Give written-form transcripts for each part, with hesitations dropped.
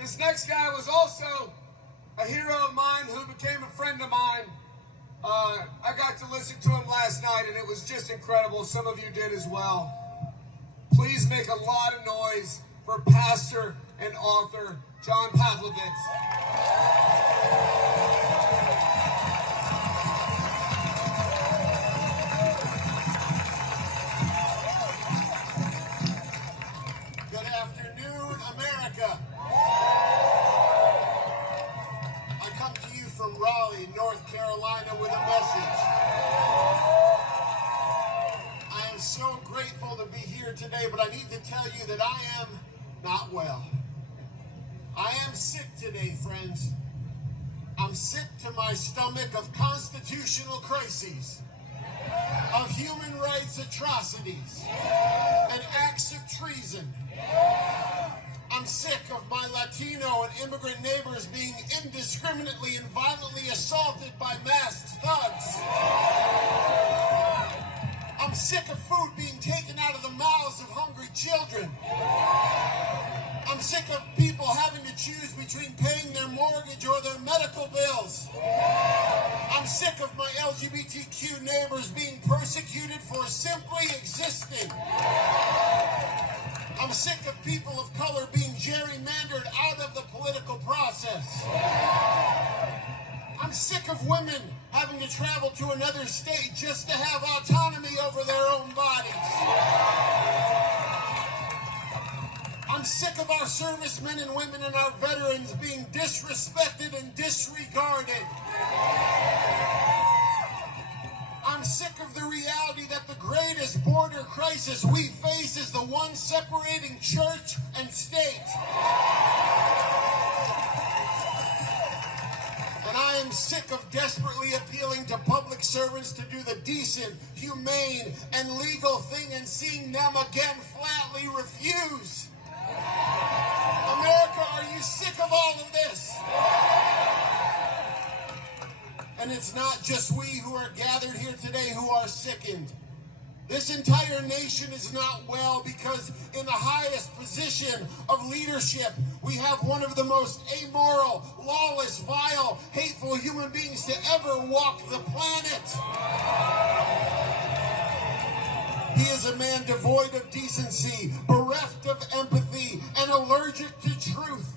This next guy was also a hero of mine who became a friend of mine. I got to listen to him last night, and it was just incredible. Some of you did as well. Please make a lot of noise for pastor and author John Palvovitz. Good afternoon, America. I come to you from Raleigh, North Carolina with a message. I am so grateful to be here today, but I need to tell you that I am not well. I am sick today, friends. I'm sick to my stomach of constitutional crises, of human rights atrocities, and acts of treason. I'm sick of my Latino and immigrant neighbors being indiscriminately and violently assaulted by masked thugs. I'm sick of food being taken out of the mouths of hungry children. I'm sick of people having to choose between paying their mortgage or their medical bills. I'm sick of my LGBTQ neighbors being persecuted for simply existing. I'm sick of people of color being gerrymandered out of the political process. I'm sick of women having to travel to another state just to have autonomy over their own bodies. I'm sick of our servicemen and women and our veterans being disrespected and disregarded. I'm sick of the reality that the greatest border crisis we face is the one separating church and state. And I am sick of desperately appealing to public servants to do the decent, humane, and legal thing and seeing them again flatly refuse. America, are you sick of all of this? And it's not just we who are gathered here today who are sickened. This entire nation is not well because in the highest position of leadership, we have one of the most amoral, lawless, vile, hateful human beings to ever walk the planet. He is a man devoid of decency, bereft of empathy, and allergic to truth.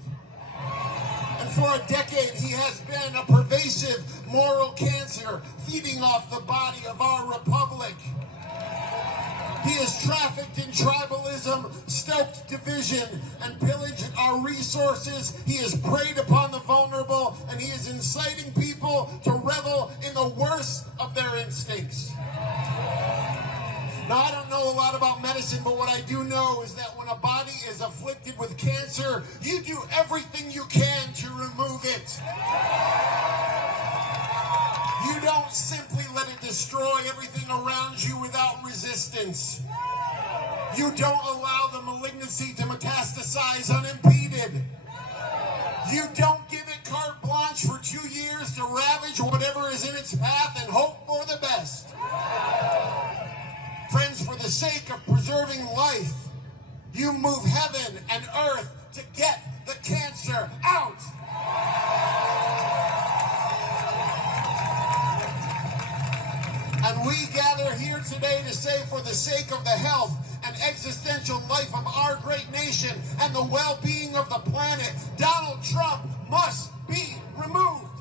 And for a decade, he has been a pervasive moral cancer feeding off the body of our republic. He has trafficked in tribalism, stoked division, and pillaged our resources. He has preyed upon the vulnerable, and he is inciting people to revel in the worst of their instincts. Now, I don't know a lot about medicine, but what I do know is that when a body is afflicted with cancer, you do everything you can to remove it. You don't simply let it destroy everything around you without resistance. You don't allow the malignancy to metastasize unimpeded. You don't give it carte blanche for 2 years to ravage whatever is in its path and hope for the best. Friends, for the sake of preserving life, you move heaven and earth to get the cancer out. And we gather here today to say, for the sake of the health and existential life of our great nation and the well-being of the planet, Donald Trump must be removed.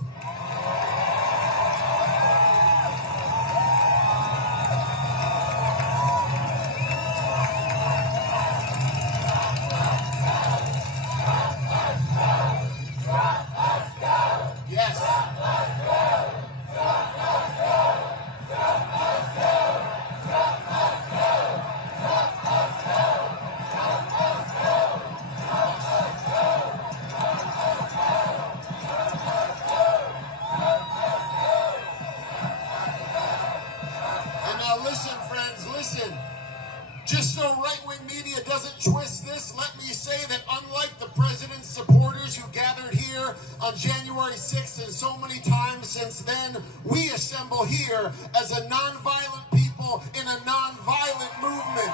Just so right-wing media doesn't twist this, let me say that unlike the president's supporters who gathered here on January 6th and so many times since then, we assemble here as a nonviolent people in a nonviolent movement.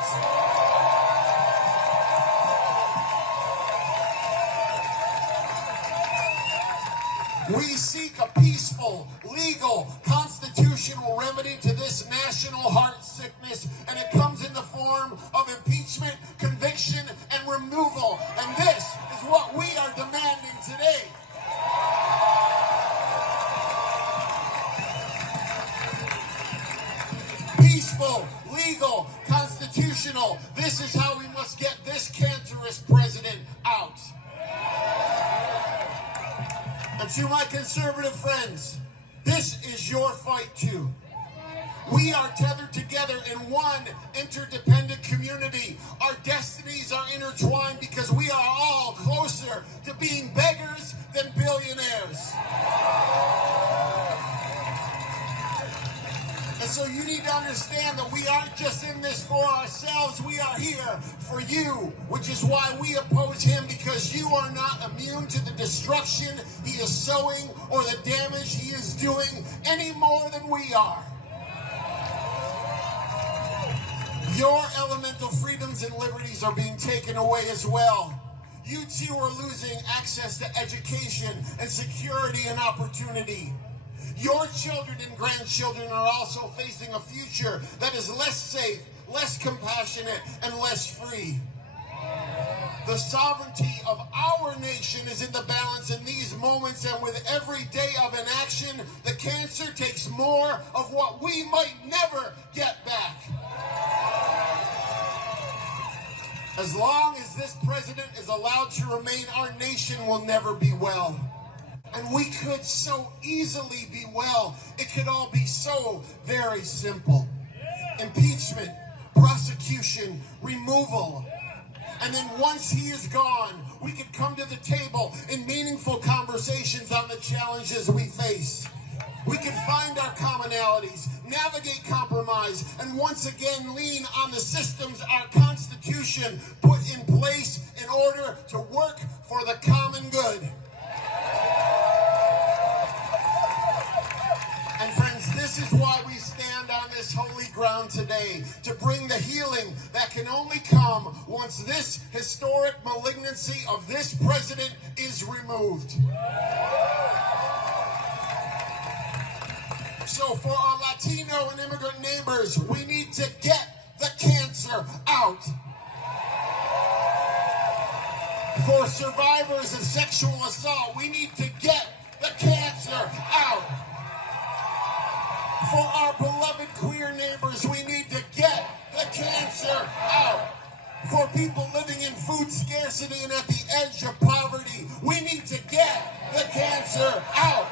We seek a peaceful, legal, constitutional remedy to this national heart sickness, and it comes in the form of impeachment, conviction, and removal. And this is what we are demanding today. Peaceful, legal, constitutional. This is how we must get this cancerous president out. And to my conservative friends, this is your fight too. We are tethered together in one interdependent community. Our destinies are intertwined because we are all closer to being beggars than billionaires. And so you need to understand that we aren't just in this for ourselves, we are here for you, which is why we oppose him, because you are not immune to the destruction he is sowing or the damage he is doing any more than we are. Your elemental freedoms and liberties are being taken away as well. You too are losing access to education and security and opportunity. Your children and grandchildren are also facing a future that is less safe, less compassionate, and less free. The sovereignty of our nation is in the balance in these moments, and with every day of inaction, the cancer takes more of what we might never get back. As long as this president is allowed to remain, our nation will never be well. And we could so easily be well. It could all be so very simple. Impeachment, prosecution, removal. And then once he is gone, we could come to the table in meaningful conversations on the challenges we face. We can find our commonalities, navigate compromise, and once again lean on the systems our Constitution put in place in order to work for the common good. And friends, this is why we stand on this holy ground today, to bring the healing that can only come once this historic malignancy of this president is removed. So for our Latino and immigrant neighbors, we need to get the cancer out. For survivors of sexual assault, we need to get the cancer out. For our beloved queer neighbors, we need to get the cancer out. For people living in food scarcity and at the edge of poverty, we need to get the cancer out.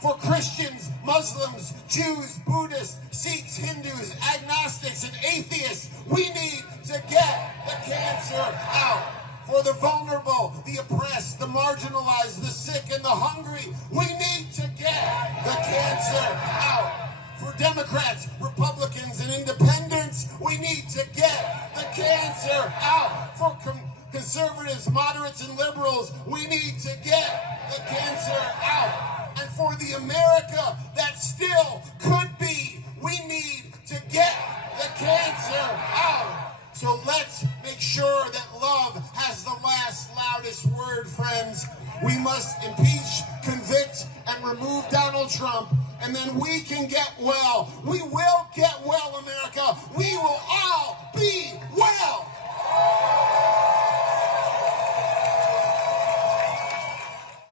For Christians, Muslims, Jews, Buddhists, Sikhs, Hindus, agnostics, and atheists, we need to get the cancer out. For the vulnerable, the oppressed, the marginalized, the sick, and the hungry, we need to get the cancer out. For Democrats, Republicans, and independents, we need to get the cancer out. For conservatives, moderates, and liberals, we need to get the cancer out. And for the America that still could be, we need to get the cancer out. So let's make sure that love has the last, loudest word, friends. We must impeach, convict, and remove Donald Trump, and then we can get well. We will get well, America. We will all